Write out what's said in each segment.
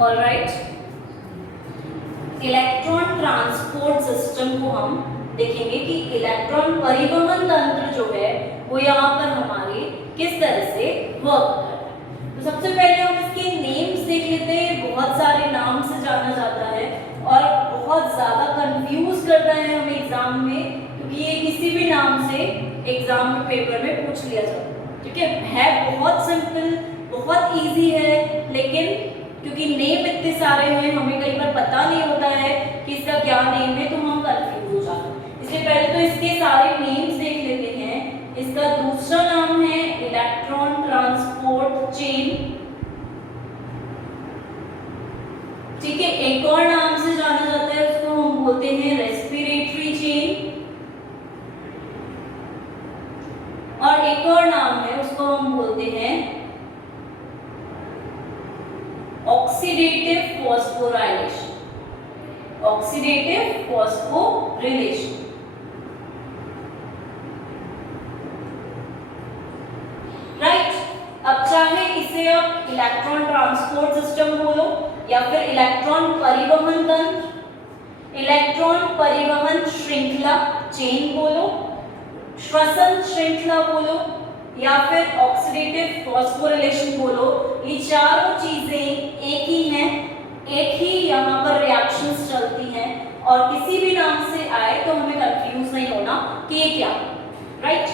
Alright, electron transport system को हम देखेंगे कि इलेक्ट्रॉन परिवहन तंत्र जो है वो यहाँ पर हमारे किस तरह से वर्क करता है। तो सबसे पहले हम इसके नेम्स देख लेते हैं। बहुत सारे नाम से जाना जाता है और बहुत ज़्यादा कंफ्यूज करता है हमें एग्जाम में, क्योंकि ये किसी भी नाम से एग्जाम के पेपर में पूछ लिया जाता है। ठीक है बहुत सिंपल, बहुत इजी है, लेकिन क्योंकि नेम इतने सारे हैं हमें कई बार पता नहीं होता है कि इसका क्या नेम है, तो हम कंफ्यूज हो जाते हैं। इसलिए पहले तो इसके सारे नेम्स देख लेते हैं। इसका दूसरा नाम है इलेक्ट्रॉन ट्रांसपोर्ट चेन। ठीक है, एक और नाम से जाना जाता है, उसको हम बोलते हैं रेस्पिरेटरी चेन। और एक और नाम है, उसको हम बोलते हैं oxidative phosphorylation. Oxidative phosphorylation. Right, अब चाहे इसे आप इलेक्ट्रॉन ट्रांसपोर्ट सिस्टम बोलो या फिर इलेक्ट्रॉन परिवहन तंत्र, इलेक्ट्रॉन परिवहन श्रृंखला चेन बोलो, श्वसन श्रृंखला बोलो या फिर ऑक्सीडेटिव फॉस्फोरिलेशन बोलो, ये चारों चीजें एक ही हैं, एक ही यहाँ पर रिएक्शंस चलती हैं और किसी भी नाम से आए तो हमें कंफ्यूज नहीं होना कि ये क्या है। राइट,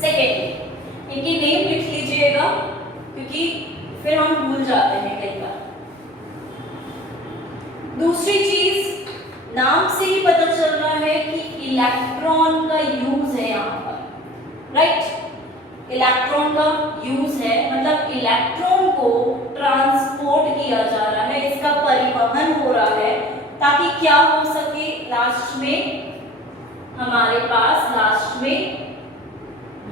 सेकेंड इनकी नेम लिख लीजिएगा क्योंकि फिर हम भूल जाते हैं कई बार। दूसरी चीज, नाम से ही पता चल रहा है कि इलेक्ट्रॉन का यूज है यहाँ पर। राइट, इलेक्ट्रॉन का यूज है, मतलब इलेक्ट्रॉन को ट्रांसपोर्ट किया जा रहा है, इसका परिवहन हो रहा है, ताकि क्या हो सके, लास्ट में हमारे पास लास्ट में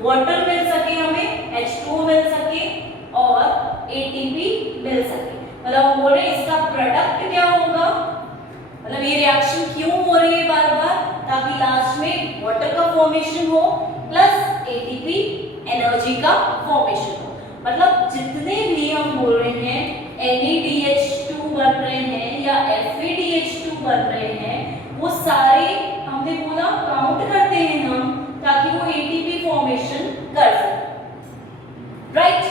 वाटर मिल सके, हमें H2O मिल सके और ATP मिल सके। मतलब हम बोल रहे हैं इसका प्रोडक्ट क्या होगा, मतलब ये रिएक्शन क्यों हो रही है बार बार, ताकि लास्ट में वाटर का फॉर्मेशन हो प्लस ATP एनर्जी का फॉर्मेशन हो। मतलब जितने भी हम बोल रहे हैं NADH2 बन रहे हैं या FADH2 बन रहे हैं, वो सारे हमने बोला काउंट करते हैं हम, ताकि वो ATP फॉर्मेशन कर सके। राइट,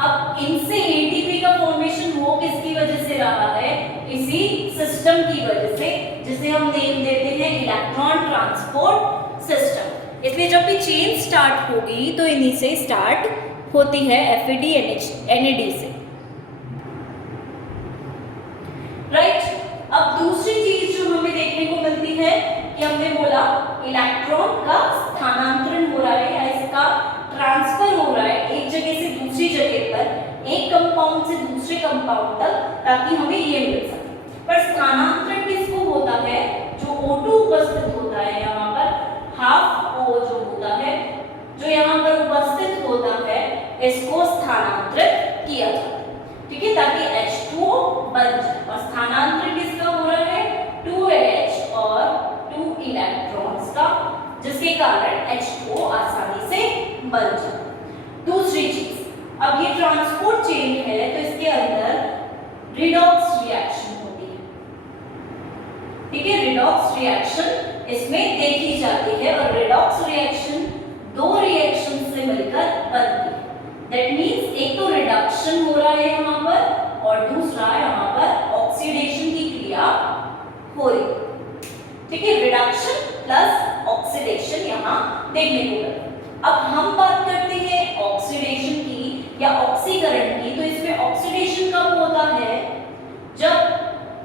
अब इनसे ATP का फॉर्मेशन हो किसकी वजह से रहा है, इसी सिस्टम की वजह से, जिसे हम नेम देते हैं इलेक्ट्रॉन ट्रांसपोर्ट सिस्टम। इसलिए जब भी चेन स्टार्ट होगी तो इन्हीं से स्टार्ट होती है, FAD से। राइट, अब दूसरी चीज जो हमें देखने को मिलती है कि हमने बोला इलेक्ट्रॉन का स्थानांतरण हो रहा है या इसका ट्रांसफर हो रहा है एक जगह से दूसरी जगह पर, एक कंपाउंड से दूसरे कंपाउंड तक, ताकि हमें ये मिल सके। पर स्थानांतरण किसको होता है, जो O2 उपस्थित होता है यहाँ पर, हाफ O जो होता है, जो यहाँ पर उपस्थित होता है, इसको स्थानांतरित किया जाता है। ठीक है, ताकि H2O बन जाए। और स्थानांतरण किसका हो रहा है, 2H और 2 इलेक्ट्रॉन्स का, जिसके कारण H2O आसानी से बन जाए। दूसरी चीज, अब ये ट्रांसपोर्ट चेन है तो इसके अंदर रिडॉक्स रिएक्शन होती है। ठीक है, रिडॉक्स रिएक्शन इसमें देखी जाती है और रिडॉक्स रिएक्शन दो रिएक्शन से मिलकर बनती है। दैट मींस एक तो रिडक्शन हो रहा है यहाँ पर और दूसरा यहाँ पर ऑक्सीडेशन की क्रिया हो रही है। ठीक है, रिडक्शन प्लस ऑक्सीडेशन यहाँ देखने को मिलता है। अब हम बात करते हैं ऑक्सीडेशन की या ऑक्सीकरण की, तो इसमें ऑक्सीडेशन कब होता है, जब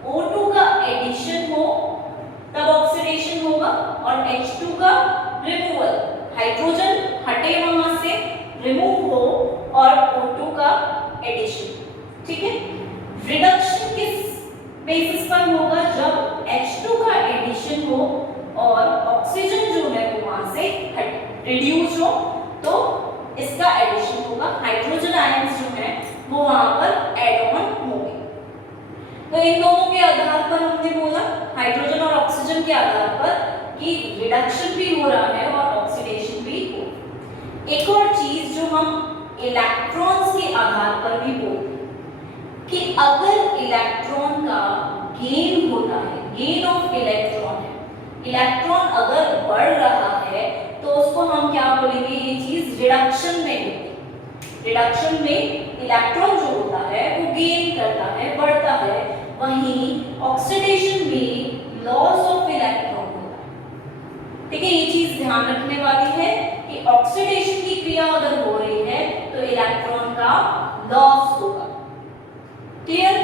O2 का एडिशन हो तब ऑक्सीडेशन होगा और H2 का रिमूवल, हाइड्रोजन हटे वहां से, रिमूव हो और O2 का एडिशन। ठीक है, रिडक्शन किस बेसिस पर होगा, जब H2 का एडिशन हो और ऑक्सीजन जो है वो वहां से हटे, रिड्यूस हो, तो इसका एडिशन होगा, हाइड्रोजन आयंस जो है वो वहां पर एड ऑन होंगे। तो इन दोनों के आधार पर हमने बोला, हाइड्रोजन और ऑक्सीजन के आधार पर, कि रिडक्शन भी हो रहा है और ऑक्सीडेशन भी हो। एक और चीज जो हम इलेक्ट्रॉन्स के आधार पर भी बोलते हैं कि अगर इलेक्ट्रॉन का गेन होता है, गेन ऑफ इलेक्ट्रॉन है, इलेक्ट्रॉन अगर बढ़ रहा है तो उसको हम क्या बोलेंगे, ये चीज रिडक्शन में होती है। रिडक्शन में इलेक्ट्रॉन जो होता है वो गेन करता है, बढ़ता है, वहीं ऑक्सीडेशन में लॉस ऑफ इलेक्ट्रॉन होता है। ठीक है, ये चीज ध्यान रखने वाली है कि ऑक्सीडेशन की क्रिया अगर हो रही है तो इलेक्ट्रॉन का लॉस होगा। Clear?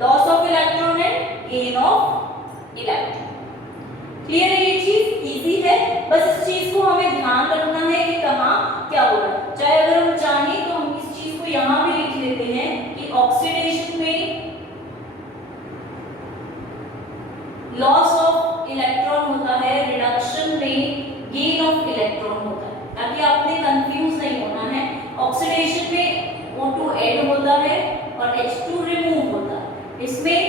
Loss of electron and gain of electron. Clear है? ये चीज इजी है, बस इस चीज को हमें ध्यान रखना है कि कहाँ क्या हो रहा है। चाहे अगर हम चाहें तो हम इस चीज को यहां भी लिख लेते हैं कि ऑक्सीडेशन में लॉस ऑफ इलेक्ट्रॉन होता है, रिडक्शन में गेन ऑफ इलेक्ट्रॉन होता है, ताकि आपने कंफ्यूज नहीं होना है। ऑक्सीडेशन में O2 ऐड होता है और H2 रिमूव होता है, इसमें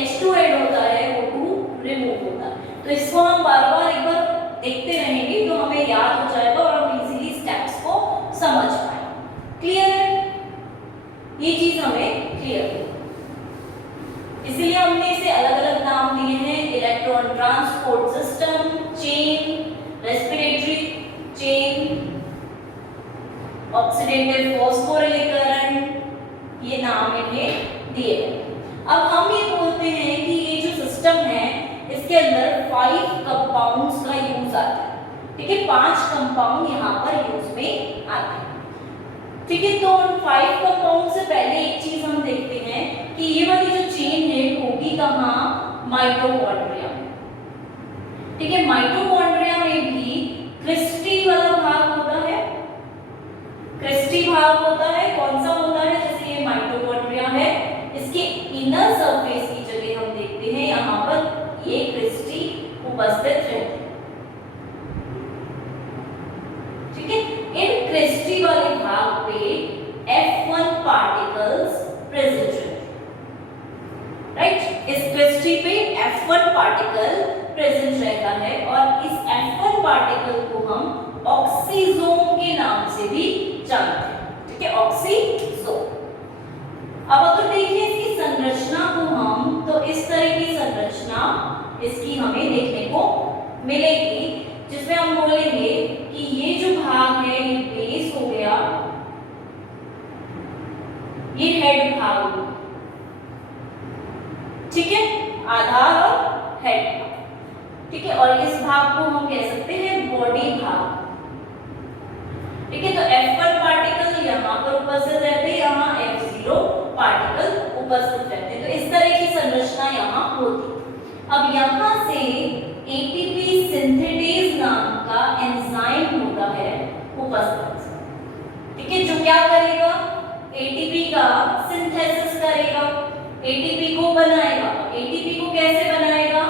H2 ऐड होता है, O2 रिमूव होता है। तो इसको हम बार-बार एक बार देखते रहेंगे तो हमें याद हो जाएगा और हम इजीली स्टेप्स को समझ पाएंगे। क्लियर है? ये चीज हमें क्लियर है, इसलिए हमने इसे अलग-अलग नाम दिए हैं, electron transport system, chain, respiratory chain, oxidative फॉस्फोरिलीकरण, ये नाम इन्हें दिए हैं। अब हम ये बोलते हैं कि ये जो सिस्टम है इसके अंदर 5 कंपाउंड्स का यूज आता है। ठीक है, 5 कंपाउंड यहाँ पर यूज में आते हैं। ठीक है, तो उन 5 कंपाउंड से पहले एक चीज हम देखते हैं कि ये वाली जो चेन है होगी कहाँ, माइटोकॉन्ड्रिया में। ठीक है, माइटोकॉन्ड्रिया में भी क्रिस्टी वाला भाग होता है, क्रिस्टी भाग होता है। कौन सा होता है? जैसे ये माइटोकॉन्ड्रिया है, इसके इनर सरफेस की जगह हम देखते हैं यहाँ पर ये क्रिस्टी उपस्थित रहते हैं। ठीक है, इन क्रिस्टी वाले भाग पे F1 पार्टिकल्स प्रेजेंट रहते हैं। राइट, इस क्रिस्टी पे F1 पार्टिकल प्रेजेंट रहता है और इस F1 पार्टिकल को हम ऑक्सीजोम के नाम से भी जानते हैं। ठीक है, ऑक्सीजोम। अब अगर देखिए इसकी संरचना को हम, तो इस तरह की संरचना इसकी हमें देखने को मिलेगी, जिसमें हम बोलेंगे कि ये जो भाग है ये बेस हो गया, ये हेड भाग हो। ठीक है, आधार और हेड भाग। ठीक है, और इस भाग को हम कह सकते हैं बॉडी भाग। ठीक है, तो F1 पार्टिकल यहाँ पर उपस्थित रहते हैं, यहाँ F0 पार्टिकल उपस्थित रहते हैं। तो इस तरह की संरचना यहाँ होती है। अब यहाँ से ATP सिंथेटेज नाम का एंजाइम होता है उपस्थित। ठीक है, जो क्या करेगा, ATP का सिंथेसिस करेगा, ATP को बनाएगा। ATP को कैसे बनाएगा,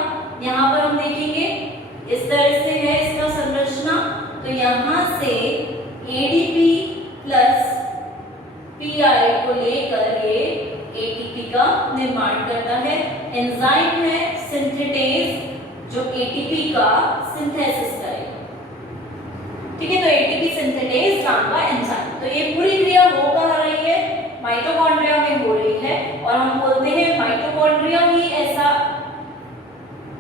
यहाँ पर हम देखेंगे इस तरह से है इसका संरचना। तो यहाँ से ADP प्लस PI को लेकर ये ATP का निर्माण करता है। एंजाइम है सिंथेटेज जो ATP का सिंथेसिस करेगा। ठीक है, तो ATP सिंथेटेज नाम का एंजाइम। तो ये पूरी क्रिया हो कहाँ रही है, माइटोकॉन्ड्रिया में हो रही है, और हम बोलते हैं माइटोकॉन्ड्रिया ही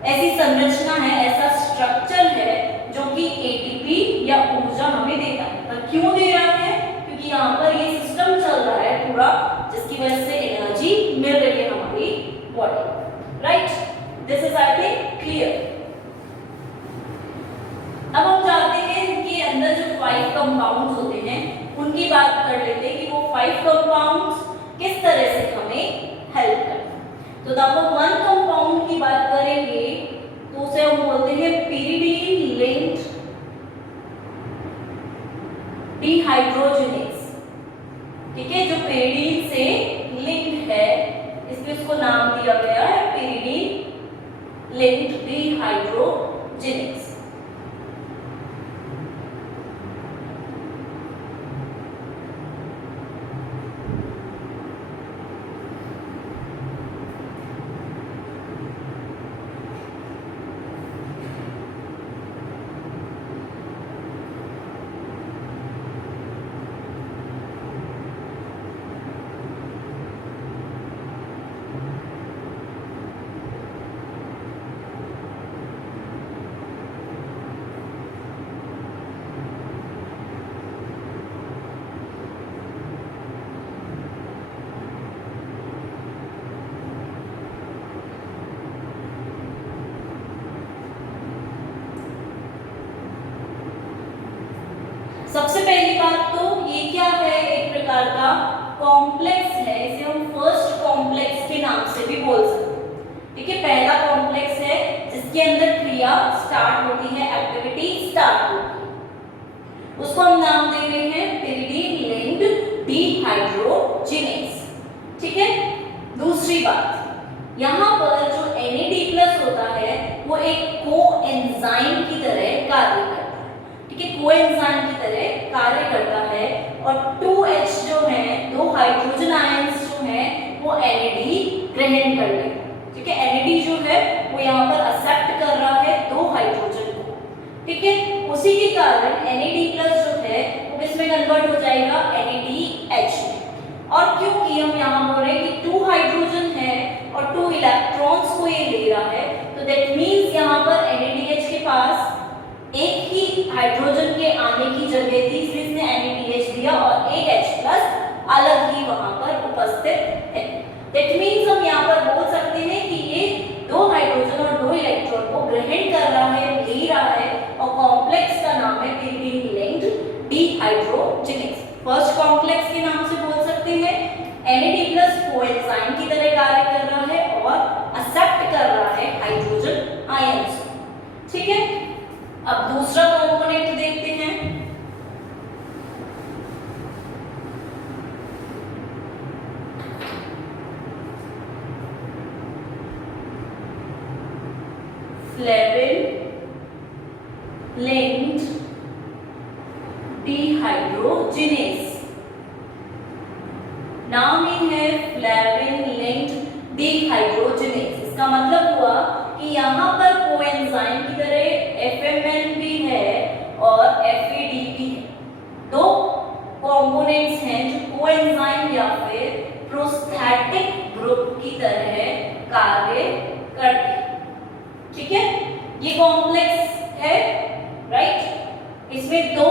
ऐसी संरचना है, ऐसा स्ट्रक्चर है जो कि ATP या ऊर्जा हमें देता है। पर क्यों दे रहा है, क्योंकि यहाँ पर ये सिस्टम चल रहा है पूरा, जिसकी वजह से एनर्जी मिल रही है हमारी body. Right, this is I think clear. अब हम जानते हैं इनके अंदर जो 5 कंपाउंड्स होते हैं उनकी बात कर लेते हैं कि वो 5 कंपाउंड्स किस तरह से हमें हेल्प करते हैं। तो नंबर 1 कंपाउंड की बात करेंगे तो उसे हम बोलते हैं pyridine linked dehydrogenase। ठीक है, जो pyridine से लिंक्ड है, इसलिए उसको नाम दिया गया है pyridine linked dehydrogenase। सबसे पहली बात तो ये क्या है, एक प्रकार का कॉम्प्लेक्स है, इसे हम फर्स्ट कॉम्प्लेक्स के नाम से भी बोल सकते हैं। ठीक है, पहला कॉम्प्लेक्स है जिसके अंदर क्रिया स्टार्ट होती है, एक्टिविटी स्टार्ट होती है, उसको हम नाम दे रहे हैं pyridine linked dehydrogenase। ठीक है, दूसरी बात, यहाँ पर जो NAD+ होता है वो एक कोएंजाइम की तरह कार्य करता है। ठीक है, कोएंजाइम की तरह कार्य करता है और 2H जो है, दो हाइड्रोजन आयंस जो हैं वो NAD ग्रहण कर लेते हैं। ठीक है, NAD जो है वो यहाँ पर एक्सेप्ट कर रहा है दो हाइड्रोजन को। ठीक है, उसी के कारण NAD+ जो है वो किसमें कन्वर्ट हो जाएगा, NADH में। और क्योंकि हम यहाँ बोल रहे हैं कि 2 हाइड्रोजन है और 2 इलेक्ट्रॉन्स को ये ले रहा है, तो दैट मींस यहाँ पर NADH के पास एक ही हाइड्रोजन के आने की जगह थी, इसलिए इसने NADH दिया और एक H+ अलग ही वहां पर उपस्थित है। दैट मींस हम यहाँ पर बोल सकते हैं कि ये 2 हाइड्रोजन और 2 इलेक्ट्रॉन को ग्रहण कर रहा है, ले रहा है, और कॉम्प्लेक्स का नाम है pyridine linked dehydrogenase। First complex के नाम से बोल सकते हैं, NAD+ कोएंजाइम की तरह कार्य कर रहा है और एक्सेप्ट कर रहा है हाइड्रोजन आयंस। ठीक है, अब दूसरा कंपोनेंट देखते हैं। फ्लेविन लिंक्ड डिहाइड्रोजिनेस, नाम ही है फ्लेविन लिंक्ड डिहाइड्रोजिनेस। इसका मतलब हुआ कि यहाँ पर कोएंजाइम की तरह FMN भी है और FAD भी है, दो कंपोनेंट्स हैं जो कोएंजाइम या फिर प्रोस्थेटिक ग्रुप की तरह कार्य करते हैं। ठीक है, ये कॉम्प्लेक्स है, राइट। इसमें दो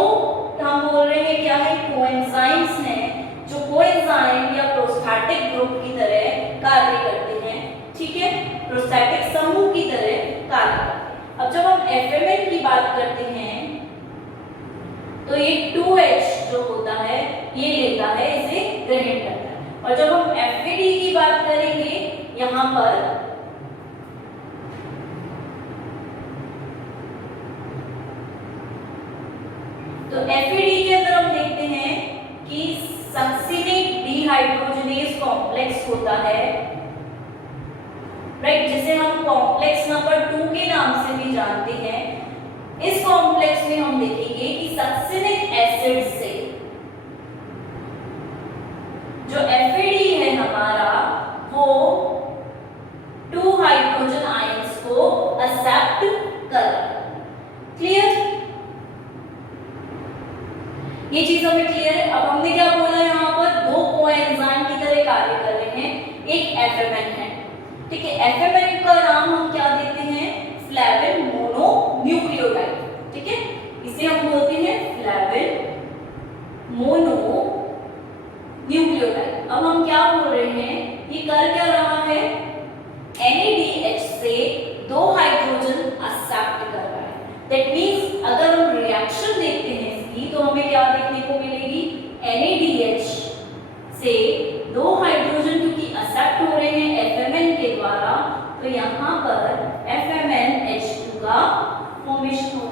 हम बोल रहे हैं क्या है, कोएंजाइम्स हैं जो कोएंजाइम या प्रोस्थेटिक ग्रुप की तरह कार्य करते हैं। ठीक है, प्रोस्थेटिक समूह की तरह कार्य करते हैं। अब जब हम FMN की बात करते हैं तो ये 2H जो होता है ये लेता है, इसे ग्रहण करता है। और जब हम FAD की बात करेंगे यहाँ पर, तो FAD के अंदर हम देखते हैं कि सक्सिनिक डिहाइड्रोजनेस कॉम्प्लेक्स होता है, राइट, जिसे हम कॉम्प्लेक्स नंबर 2 के नाम से भी जानते हैं। इस कॉम्प्लेक्स में हम देखेंगे कि सक्सिनिक एसिड से जो FAD है हमारा वो 2 हाइड्रोजन आयंस को एक्सेप्ट कर रहा है। क्लियर, ये चीज हमें क्लियर है। अब हमने क्या बोला, यहाँ पर दो कोएंजाइम की तरह कार्य कर रहे हैं, एक FMN है। ठीक है, FMN का नाम हम क्या देते हैं, फ्लेविन मोनोन्यूक्लियोटाइड। ठीक है, इसे हम बोलते हैं फ्लेविन मोनोन्यूक्लियोटाइड। अब हम क्या बोल रहे हैं, ये कर क्या रहा है, NADH से 2 हाइड्रोजन एक्सेप्ट कर रहा है। दैट मींस अगर हम रिएक्शन देखते हैं तो हमें क्या देखने को मिलेगी, NADH से 2 हाइड्रोजन क्योंकि एक्सेप्ट हो रहे हैं FMN के द्वारा, तो यहाँ पर FMNH2 का फॉर्मेशन हो,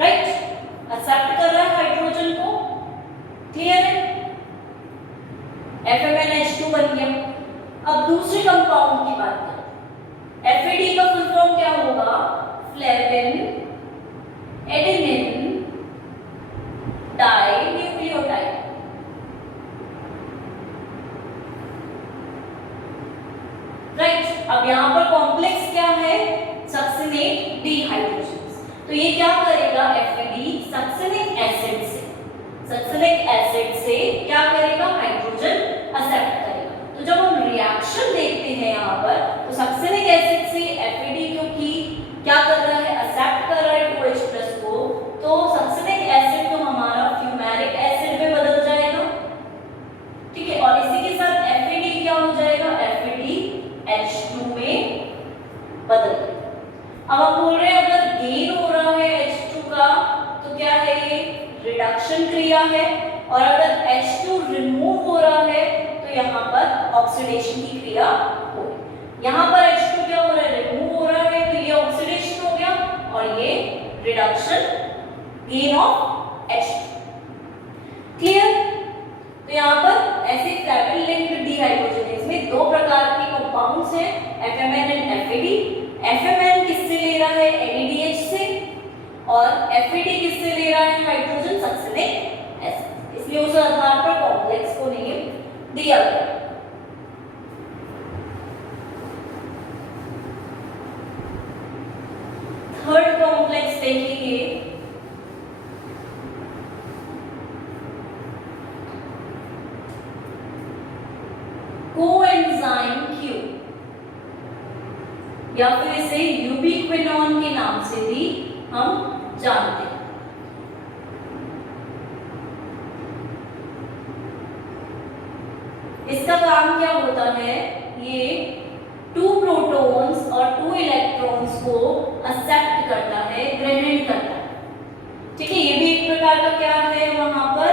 राइट, एक्सेप्ट कर रहा है हाइड्रोजन को। क्लियर है, FMNH2 बन गया। अब दूसरे कंपाउंड की बात करें, FAD का फुल फॉर्म क्या होगा, फ्लेविन एडेनिन डाइन्यूक्लियोटाइड। राइट, अब यहाँ पर कॉम्प्लेक्स क्या है, सक्सिनेट डिहाइड्रोजनेस। तो ये क्या करेगा, FAD सक्सिनिक एसिड से क्या करेगा, हाइड्रोजन एक्सेप्ट करेगा। तो जब हम रिएक्शन देखते हैं यहाँ पर, तो सक्सिनिक एसिड से FAD क्योंकि क्या कर रहा है, एक्सेप्ट कर रहा है 2H+ को, तो सक्सिनिक एसिड तो हमारा फ्यूमेरिक एसिड में बदल जाएगा। ठीक है, और इसी के साथ FAD क्या हो जाएगा, FADH2 में बदल जाएगा। अब हम बोल रहे हैं अगर गेन हो रहा है H2 का, तो क्या है ये रिडक्शन रहा है, और अगर H2 रिमूव हो रहा है तो यहाँ पर ऑक्सीडेशन की क्रिया हो रही। यहाँ पर H2 क्या हो रहा है, रिमूव हो रहा है, तो ये ऑक्सीडेशन हो गया और ये reduction, gain of H2। Clear? तो यहाँ पर ऐसे ट्रैवल लिंक्ड डिहाइड्रोजनेज में दो प्रकार के कंपाउंड्स हैं, FMN एंड FAD। FMN किससे ले रहा है, NADH से, और FAD किससे ले रहा है, हाइड्रोजन सक्सेनिक एसिड। इसलिए उस आधार पर कॉम्प्लेक्स को नेम दिया गया। थर्ड कॉम्प्लेक्स देखेंगे, कोएंजाइम Q, या फिर इसे यूबिक्विनोन के नाम से भी हम जानते हैं। इसका काम क्या होता है, ये 2 प्रोटॉन्स और 2 इलेक्ट्रॉन्स को एक्सेप्ट करता है, ग्रहण करता है। ठीक है, ये भी एक प्रकार का क्या है, वहां पर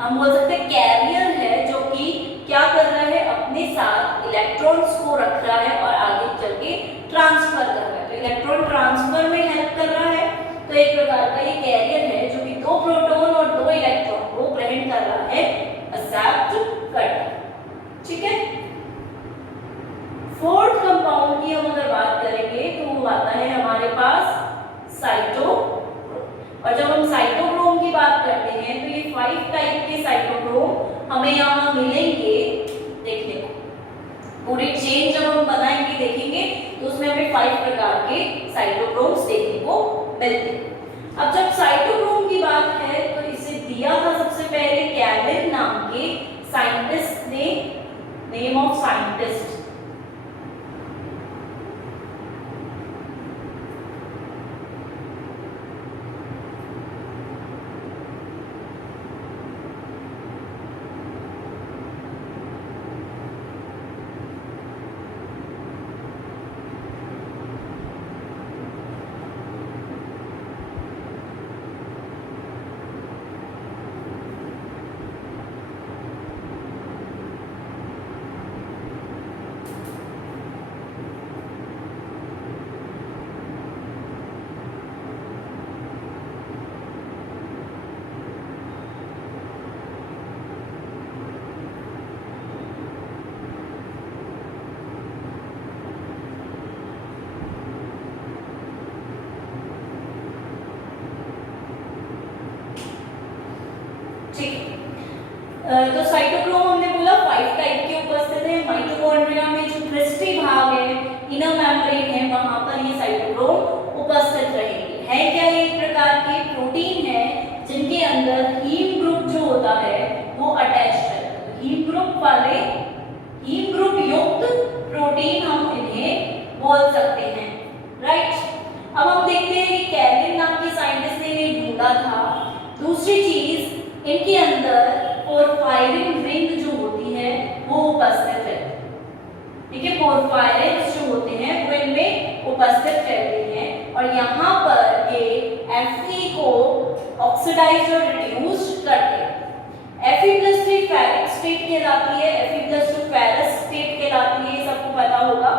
हम बोल सकते हैं कैरियर है, जो कि क्या कर रहा है, अपने साथ इलेक्ट्रॉन्स को रख रहा है और आगे चल के ट्रांसफर कर रहा है। तो इलेक्ट्रॉन ट्रांसफर में हेल्प कर रहा है। तो एक प्रकार का ये कैरियर है जो कि 2 प्रोटॉन और 2 इलेक्ट्रॉन को ग्रहण कर रहा है, एक्सेप्ट करता है। ठीक है, फोर्थ कंपाउंड की हम अगर बात करेंगे तो वो आता है हमारे पास साइटोक्रोम। और जब हम साइटोक्रोम की बात करते हैं तो ये 5 टाइप के साइटोक्रोम हमें यहाँ मिलेंगे देखने को। पूरी चेन जब हम बनाएंगे देखेंगे तो उसमें हमें 5 प्रकार के साइटोक्रोम्स देखने को मिलते हैं। अब जब साइटोक्रोम की बात है तो इसे दिया था सबसे पहले कैलिन नाम के साइंटिस्ट ने, नेम ऑफ साइंटिस्ट। तो साइटोक्रोम हमने बोला 5 टाइप के उपस्थित है। माइटोकॉन्ड्रिया में जो क्रिस्टी भाग है, इनर मेम्ब्रेन है, वहां पर ये साइटोक्रोम उपस्थित रहेंगे। है क्या, ये एक प्रकार के प्रोटीन है जिनके अंदर हीम ग्रुप जो होता है वो अटैच्ड है। तो हीम ग्रुप वाले, हीम ग्रुप युक्त प्रोटीन हम इन्हें बोल सकते हैं, राइट। अब हम देखते हैं कि कैलिन नाम के साइंटिस्ट ने इन्हें ढूंढा था। दूसरी चीज, इनके अंदर पोरफायरिन रिंग जो होती है वो उपस्थित है। ठीक है, पोरफायरिन्स जो होते हैं वो इनमें उपस्थित रहते हैं और यहाँ पर ये Fe को ऑक्सीडाइज और रिड्यूस करते हैं। Fe+3 फेरिक स्टेट कहलाती है, Fe+2 फेरस स्टेट कहलाती है, सबको पता होगा।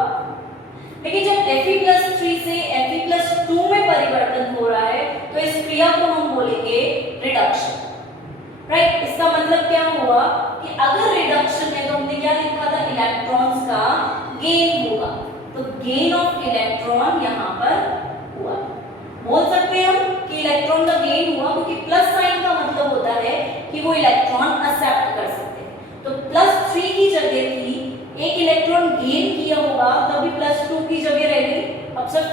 लेकिन जब Fe+3 से Fe+2 में परिवर्तन हो रहा है तो इस क्रिया को हम बोलेंगे रिडक्शन, राइट। इसका मतलब क्या हुआ कि अगर रिडक्शन है तो हमने क्या लिखा था, इलेक्ट्रॉन्स का गेन होगा। तो गेन ऑफ इलेक्ट्रॉन यहाँ पर हुआ। बोल सकते हैं हम कि इलेक्ट्रॉन का गेन हुआ क्योंकि प्लस साइन का मतलब होता है कि वो इलेक्ट्रॉन एक्सेप्ट कर सकते हैं। तो +3 की जगह थी, एक इलेक्ट्रॉन गेन किया होगा तभी +2 की जगह रह गई। अब सिर्फ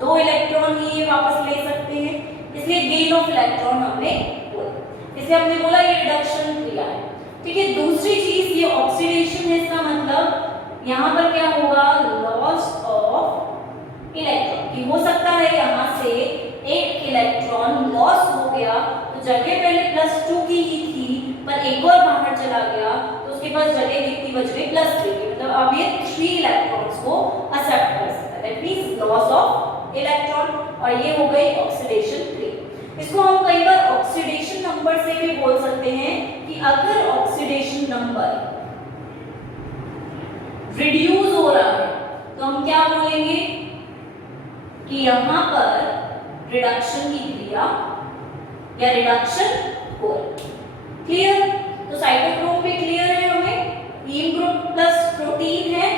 +2 इलेक्ट्रॉन ही ये वापस ले सकते हैं, इसलिए गेन ऑफ इलेक्ट्रॉन हमने बोला। इसलिए हमने बोला ये रिडक्शन क्रिया है। ठीक है, दूसरी चीज ये ऑक्सीडेशन है। इसका मतलब यहाँ पर क्या होगा, लॉस ऑफ इलेक्ट्रॉन। कि हो सकता है यहाँ से एक इलेक्ट्रॉन लॉस हो गया तो जगह पहले +2 की ही थी पर एक और बाहर चला गया तो उसके पास जगह कितनी बच गई, +3 की। मतलब अब ये 3 इलेक्ट्रॉन्स को एक्सेप्ट कर सकता है, that means loss of electron. और ये हो गई ऑक्सीडेशन क्रिया। इसको हम कई बार ऑक्सीडेशन नंबर से भी बोल सकते हैं कि अगर ऑक्सीडेशन नंबर रिड्यूस हो रहा है तो हम क्या बोलेंगे कि यहां पर रिडक्शन की क्रिया या रिडक्शन हो रहा है। क्लियर? तो साइटोक्रोम भी क्लियर है हमें, हीम ग्रुप प्लस प्रोटीन है,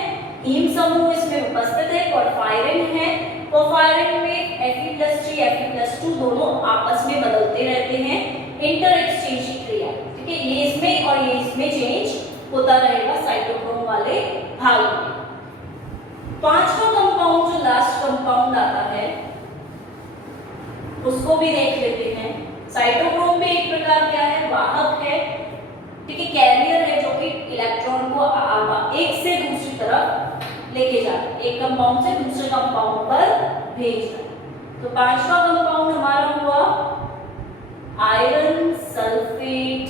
हीम समूह इसमें उपस्थित है, पोरफायरिन है, पोरफायरिन में Fe+3 Fe+2 दोनों आपस में बदलते रहते हैं, इंटर एक्सचेंज की क्रिया, ठीक है, ये इसमें और ये इसमें चेंज होता रहेगा साइटोक्रोम वाले भाग में। पांचवा कंपाउंड जो लास्ट कंपाउंड आता है उसको भी देख लेते हैं। साइटोक्रोम में एक प्रकार क्या है, वाहक है, ठीक है, कैरियर है जो कि इलेक्ट्रॉन को एक से दूसरी तरफ लेके जाता है, एक कंपाउंड से दूसरे कंपाउंड पर भेजता है। तो पांचवा कंपाउंड हमारा हुआ आयरन सल्फेट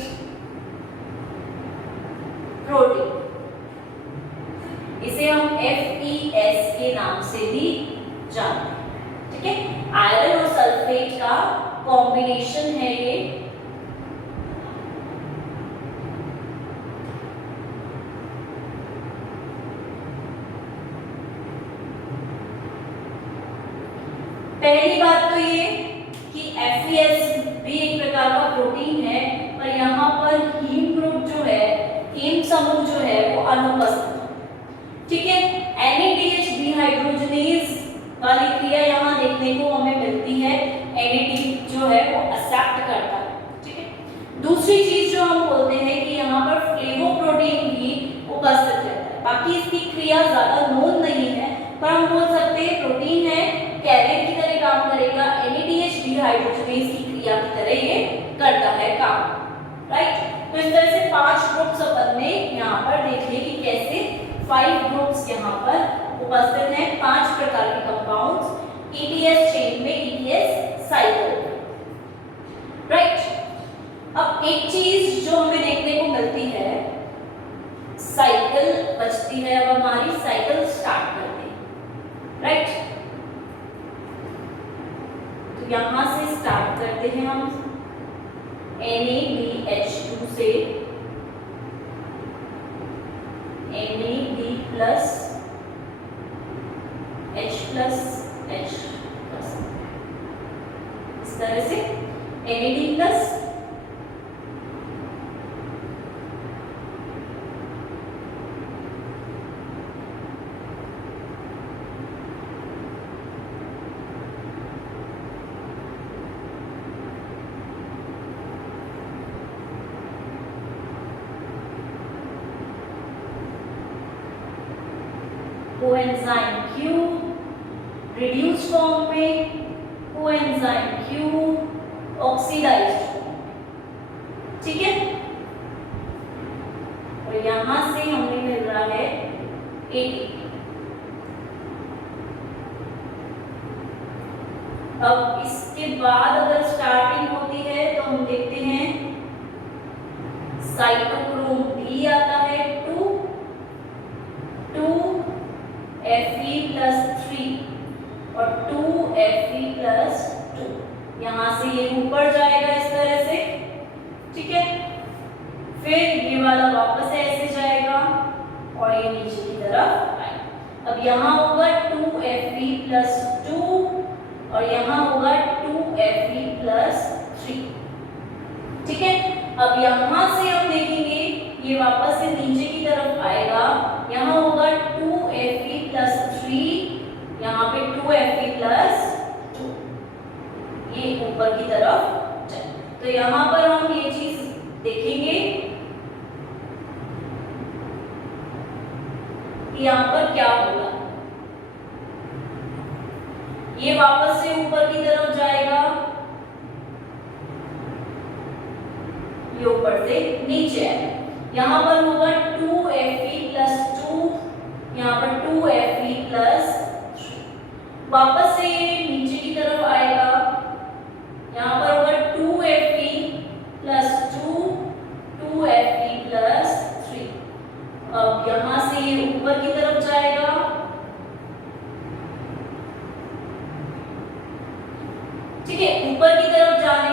प्रोटीन, इसे हम FeS के नाम से भी जानते हैं, ठीक है। आयरन और सल्फेट का कॉम्बिनेशन है ये, पहली बात तो ये कि FeS भी एक प्रकार का प्रोटीन है, पर यहाँ पर हीम ग्रुप जो है, हीम समूह जो है वो अनुपस्थित है, ठीक है। NADH डिहाइड्रोजनेज वाली क्रिया यहाँ देखने को हमें मिलती है, NAD जो है वो एक्सेप्ट करता है, ठीक है। दूसरी चीज जो हम बोलते हैं कि यहाँ पर फ्लेवोप्रोटीन भी उपस्थित रहता है, बाकी इसकी क्रिया ज्यादा नोन नहीं है, पर हम बोल सकते हैं प्रोटीन है, कैरियर की तरह काम करेगा, NADH डिहाइड्रोजनेज की क्रिया की तरह ये करता है काम, राइट। तो इस तरह से 5 ग्रुप्स अपन ने यहाँ पर देख लिए कि कैसे 5 ग्रुप्स यहाँ पर उपस्थित हैं, 5 प्रकार के कंपाउंड्स ETS चेन में, ETS साइकिल, राइट। अब एक चीज जो हमें देखने को मिलती है, साइकिल बचती है, अब हमारी साइकिल स्टार्ट करते हैं, राइट। तो यहां से स्टार्ट करते हैं हम NADH2 से NAD प्लस H+H+, इस तरह से NAD plus coenzyme Q, reduced form में कोएंजाइम Q, ऑक्सीडाइज्ड फॉर्म, ठीक है। और यहां से हमें मिल रहा है ATP। अब इसके बाद अगर स्टार्टिंग होती है तो हम देखते हैं साइटोक्रोम B आता है 2 Fe+3 और 2Fe+2, यहां से ये ऊपर जाएगा इस तरह से, ठीक है। फिर ये वाला वापस ऐसे जाएगा और ये नीचे की तरफ आएगा। अब यहाँ होगा 2Fe+2 और यहाँ होगा 2Fe+3, ठीक है। अब यहाँ से हम देखेंगे ये वापस से नीचे की तरफ आएगा, यहाँ होगा 2Fe+3, यहाँ पे 2Fe+2, ये ऊपर की तरफ जाए। तो यहाँ पर हम ये चीज देखेंगे कि यहाँ पर क्या होगा, ये वापस से ऊपर की तरफ जाएगा, ये ऊपर से नीचे आएगा, यहाँ पर होगा 2Fe+2, यहाँ पर 2Fe+3, वापस से नीचे की तरफ आएगा, यहाँ पर होगा 2Fe+2, 2Fe+3, अब यहाँ से ये ऊपर की तरफ जाएगा, ठीक है। ऊपर की तरफ जाने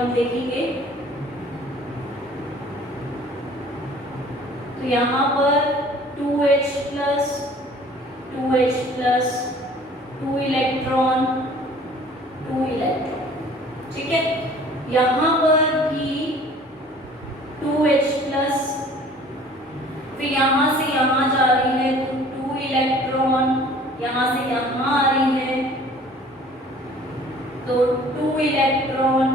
हम देखेंगे तो यहाँ पर 2H प्लस 2 इलेक्ट्रॉन, ठीक है। यहाँ पर भी 2H प्लस, फिर यहाँ से यहाँ जा रही है तो 2 इलेक्ट्रॉन, यहाँ से यहाँ आ रही है तो 2 इलेक्ट्रॉन,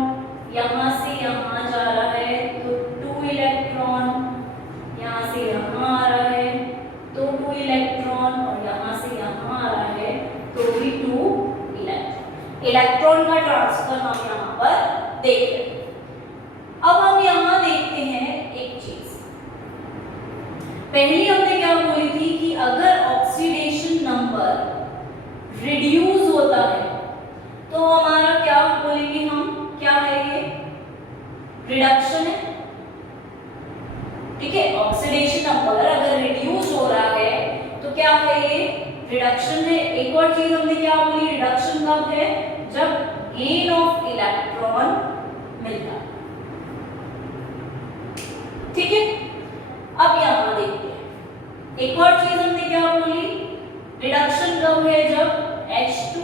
यहाँ से यहाँ जा रहा है तो 2 इलेक्ट्रॉन, यहाँ से यहाँ आ रहा है तो 2 इलेक्ट्रॉन, और यहाँ से यहाँ आ रहा है तो भी 2 इलेक्ट्रॉन का ट्रांसफर हम यहाँ पर देख रहे हैं। अब हम यहाँ देखते हैं एक चीज, पहले हमने क्या बोली थी कि अगर ऑक्सीडेशन नंबर रिड्यूस होता है तो हमारा क्या बोलेंगे हम, क्या है ये, रिडक्शन है, ठीक है। ऑक्सीडेशन नंबर अगर रिड्यूस हो रहा है तो क्या है ये, रिडक्शन है। एक और चीज हमने क्या बोली, रिडक्शन कब है, जब गेन ऑफ इलेक्ट्रॉन मिलता है, ठीक है। अब यहां देखते हैं एक और चीज हमने क्या बोली, रिडक्शन कब है, जब H2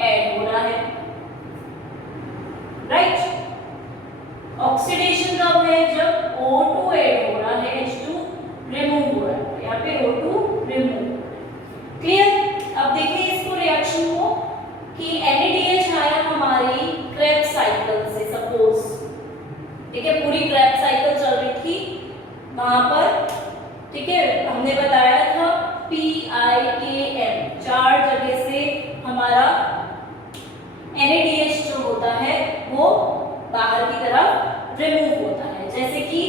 ऐड हो रहा है, राइट। ऑक्सीडेशन कब है, जब O2 ऐड हो रहा है, H2 रिमूव हो रहा है, यहाँ पे O2 रिमूव, क्लियर। अब देखिए इसको रिएक्शन को कि NADH आया हमारी क्रेब्स साइकिल से, सपोज, ठीक है, पूरी क्रेब्स साइकिल चल रही थी वहां पर, ठीक है। हमने बताया था PIKM, 4 जगह से हमारा NADH जो होता है वो बाहर की तरफ रिमूव होता है। जैसे कि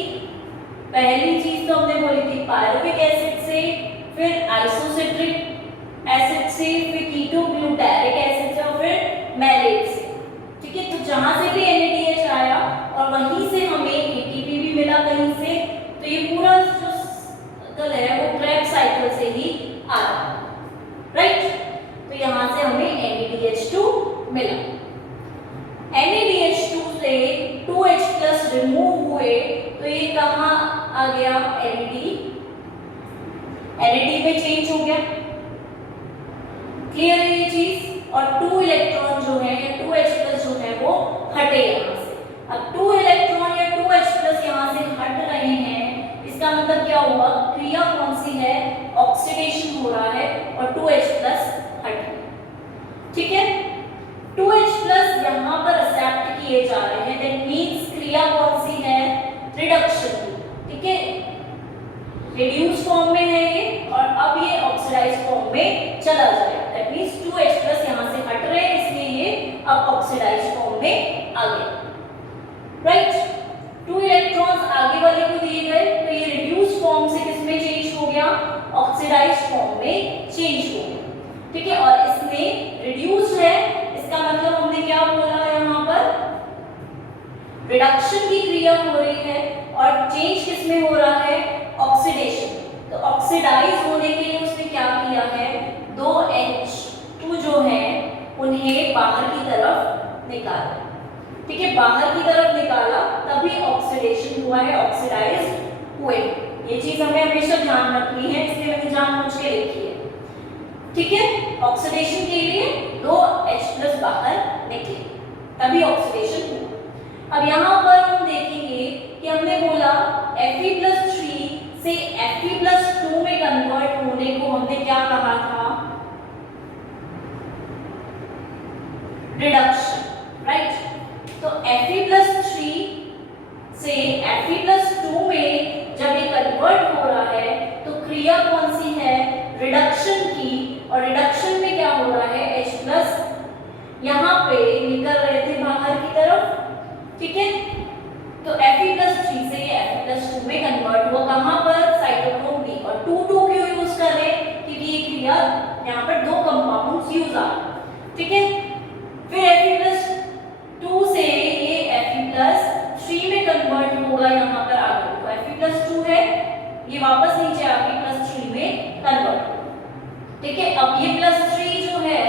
पहली चीज तो हमने बोली थी पायरुविक एसिड से, फिर आइसोसिट्रिक एसिड से, फिर कीटोग्लूटारिक एसिड से, और फिर मैलेट से, ठीक है। तो जहां से भी NADH आया और वहीं से हमें ATP भी मिला कहीं से, तो ये पूरा जो साइकिल है वो क्रेब्स साइकिल से ही आ रहा है, राइट। तो यहां से हमें NADH2 मिला, NADH2 से 2H प्लस रिमूव हुए तो ये कहाँ आ गया, NAD में चेंज हो गया, क्लियर है ये चीज। और 2 इलेक्ट्रॉन जो है या 2H प्लस जो है वो हटे यहाँ से। अब 2 इलेक्ट्रॉन या 2H प्लस यहाँ से हट रहे हैं, इसका मतलब क्या हुआ, क्रिया कौन सी है, ऑक्सीडेशन हो रहा है और 2H प्लस हट, ठीक है। 2H प्लस यहाँ पर एक्सेप्ट किए जा रहे हैं, दैट मींस क्रिया कौन सी है, रिडक्शन, ठीक है। रिड्यूस फॉर्म में है ये और अब ये ऑक्सीडाइज फॉर्म में चला जाएगा, दैट मींस 2H प्लस यहाँ से हट रहे हैं, इसलिए ये अब ऑक्सीडाइज फॉर्म में आ गया, राइट। 2 इलेक्ट्रॉन्स आगे वाले को दिए गए तो ये रिड्यूस फॉर्म से किसमें चेंज हो गया, ऑक्सीडाइज फॉर्म में चेंज हो गया, ठीक है। और इसमें रिड्यूस है, इसका मतलब हमने क्या बोला यहाँ पर, रिडक्शन की क्रिया हो रही है और चेंज किसमें हो रहा है, ऑक्सीडेशन। तो ऑक्सीडाइज होने के लिए उसने क्या किया है, 2 H2 जो है उन्हें बाहर की तरफ निकाला, ठीक है, बाहर की तरफ निकाला तभी ऑक्सीडेशन हुआ है, ऑक्सीडाइज हुए। ये चीज हमें हमेशा ध्यान रखनी है, इसलिए मैंने जानबूझ के लिखी है, ठीक है। ऑक्सीडेशन के लिए 2 H प्लस बाहर निकले तभी ऑक्सीडेशन हुआ। अब यहाँ पर हम देखेंगे कि हमने बोला Fe+3 से Fe+2 में कन्वर्ट होने को हमने क्या कहा था, रिडक्शन, राइट। तो Fe+3 से Fe+2 में जब ये कन्वर्ट हो रहा है तो क्रिया कौन सी है, रिडक्शन की, और रिडक्शन में क्या हो रहा है, H+ यहाँ पे निकल रहे थे बाहर की तरफ, ठीक है। तो Fe+3 से ये Fe+2 में कन्वर्ट हुआ, कहाँ पर, साइटोक्रोम B, और 2,2 क्यों यूज कर रहे हैं, क्योंकि ये क्रिया यहाँ पर 2 कंपाउंड्स यूज आ रहे हैं, ठीक है। फिर Fe+2 से ये Fe+3 में कन्वर्ट होगा, यहाँ पर आगे तो Fe+2 है, ये वापस नीचे आके +3 में कन्वर्ट होगा, ठीक है। अब ये +3 जो है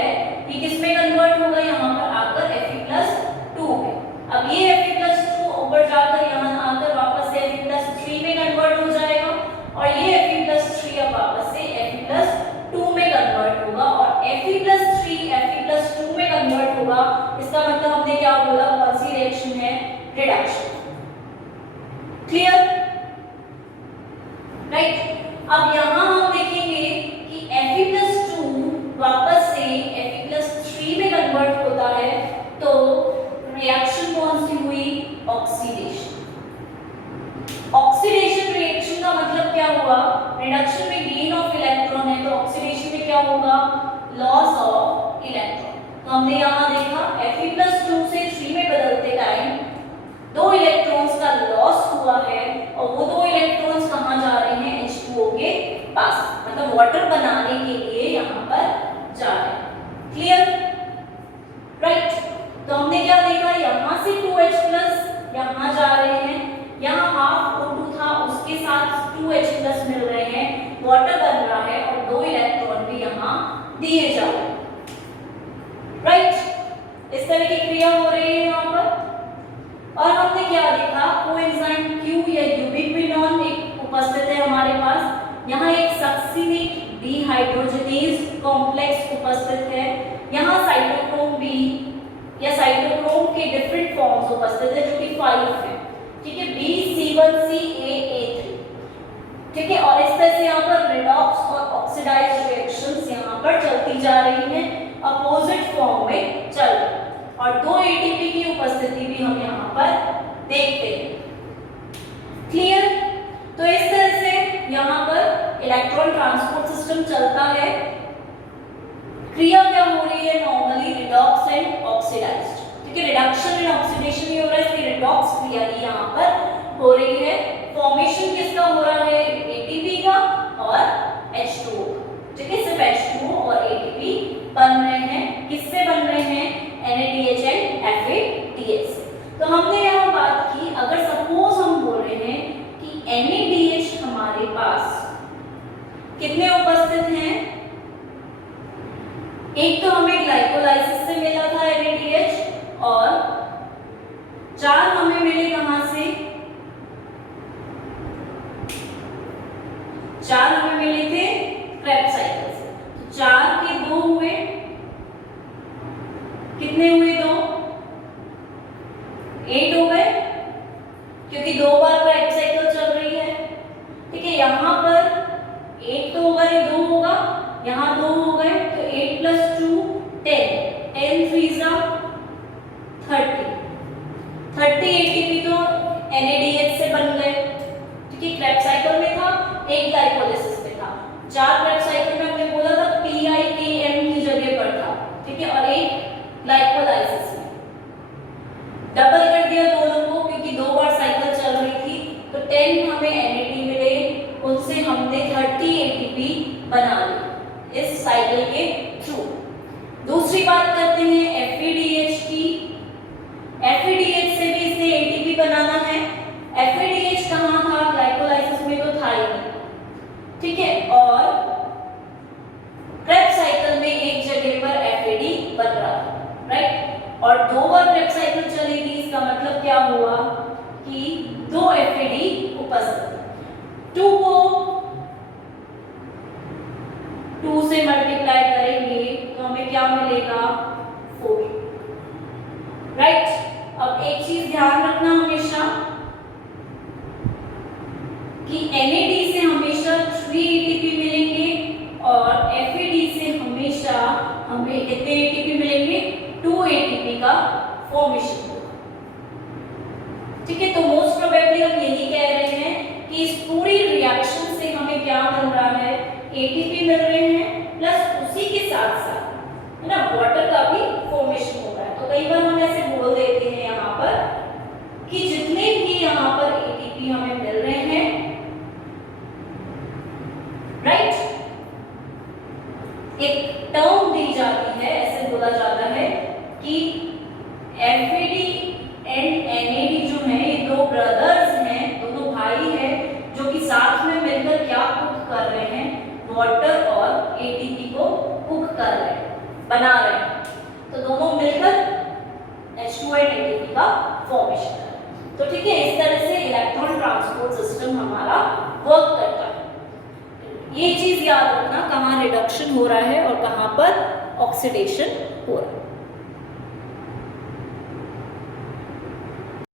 ये किस में कन्वर्ट होगा, यहाँ पर आकर Fe+2 में। अब ऑक्सीडेशन। ऑक्सीडेशन रिएक्शन का मतलब क्या हुआ, रिडक्शन में गेन ऑफ इलेक्ट्रॉन है, तो ऑक्सीडेशन में क्या होगा, लॉस ऑफ इलेक्ट्रॉन। तो हमने यहाँ देखा Fe+2 से 3 में बदलते टाइम 2 इलेक्ट्रॉन्स का लॉस हुआ है, और वो 2 इलेक्ट्रॉन्स कहाँ जा रहे हैं, H2O के पास, मतलब वाटर बनाने के लिए यहाँ पर जा रहे हैं। Clear, right. तो हमने क्या देखा, यहाँ से 2H+ यहाँ जा रहे हैं, यहाँ हाफ O2 था उसके साथ 2H+ मिल रहे हैं, वाटर बन रहा है और 2 इलेक्ट्रॉन भी यहाँ दिए जा रहे हैं, राइट। इस तरह की क्रिया हो रही है यहाँ पर। और हमने क्या देखा, कोएंजाइम Q या यूबिक्विनोन एक उपस्थित है हमारे पास, यहाँ एक सक्सिनेट डिहाइड्रोजनेज कॉम्प्लेक्स उपस्थित है, यहाँ साइटोक्रोम B या साइटोक्रोम के डिफरेंट फॉर्म्स उपस्थित है जो कि 5 है, ठीक है, B, C1C, A3, ठीक है। और इस तरह से यहाँ पर रिडॉक्स और ऑक्सीडाइज रिएक्शंस यहाँ पर चलती जा रही हैं, अपोजिट फॉर्म में चल रही है, और 2 ATP की उपस्थिति भी हम यहाँ पर देखते हैं। क्लियर। तो इस तरह से यहाँ पर इलेक्ट्रॉन ट्रांसपोर्ट सिस्टम चलता है। क्रिया क्या हो रही है, नॉर्मली रिडॉक्स एंड ऑक्सीडाइज्ड, ठीक है, रिडक्शन एंड ऑक्सीडेशन ही हो रहा है, इसलिए रिडॉक्स क्रिया ही यहाँ पर हो रही है। फॉर्मेशन किसका हो रहा है, ATP का और H2O, ठीक है, सिर्फ H2O और ATP बन रहे हैं। किससे बन रहे हैं, NADH एंड FADH। तो हमने यहाँ बात की, अगर सपोज हम बोल रहे हैं कि NADH हमारे पास कितने उपस्थित हैं, एक तो हमें ग्लाइकोलाइसिस से मिला था NADH, और 4 हमें मिले कहां से, 4 हमें मिले थे क्रेब्स साइकिल से। तो 4 के 2 हुए, कितने हुए, 2, 8 हो गए, क्योंकि 2 बार क्रेब्स साइकिल चल रही है, ठीक है। यहाँ पर 1 तो होगा, ये 2 होगा, यहाँ 2 हो गए, तो 8+2 10, 10 3 30, 30 ATP तो NADH से बन गए, ठीक है। क्रेब्स साइकिल में था, एक ग्लाइकोलाइसिस में था, 4 क्रेब्स साइकिल में हमने बोला था PIKM की जगह पर था, ठीक है, और एक ग्लाइकोलाइसिस में डबल कर दिया दोनों को, क्योंकि 2 बार साइकिल चल रही थी, तो 10 हमें NAD मिले, उनसे हमने 30 ATP बना ली इस साइकिल के थ्रू। दूसरी बात करते हैं FADH की। FADH से भी इसे ATP बनाना है। FADH कहाँ था, ग्लाइकोलाइसिस में तो था ही नहीं, ठीक है, और क्रेब्स साइकिल में एक जगह पर FAD बन रहा था, राइट। और 2 बार क्रेब्स साइकिल चलेगी, इसका मतलब क्या हुआ कि 2 FAD उपस्थित, 2 को 2 से मल्टीप्लाई करेंगे तो हमें क्या मिलेगा, 4, राइट। अब एक चीज ध्यान रखना हमेशा कि NAD से हमेशा 3 ATP मिलेंगे, और FAD से हमेशा हमें कितने ATP मिलेंगे, 2 ATP का फॉर्मेशन होगा, ठीक है। तो मोस्ट प्रोबेबली हम यही कह रहे हैं कि इस पूरी रिएक्शन से हमें क्या मिल रहा है, ATP मिल रहे हैं, प्लस उसी के साथ साथ, है ना, वाटर का भी फॉर्मेशन हो रहा है। तो कई बार हम ऐसे बोल देते हैं यहाँ पर कि जितने भी यहाँ पर ATP हमें मिल रहे हैं, राइट, एक टर्म दी जाती है, ऐसे बोला जाता है कि FAD एंड NAD जो है, ये 2 ब्रदर्स हैं, दोनों भाई हैं, जो कि साथ में मिलकर क्या कुक कर रहे हैं, वाटर और ATP को कुक कर रहे हैं, बना रहे हैं। तो दोनों मिलकर H2 एंड ATP का फॉर्मेशन कर रहे हैं। तो ठीक है, इस तरह से इलेक्ट्रॉन ट्रांसपोर्ट सिस्टम हमारा वर्क करता है। ये चीज याद रखना, कहाँ रिडक्शन हो रहा है और कहाँ पर ऑक्सीडेशन हो रहा है।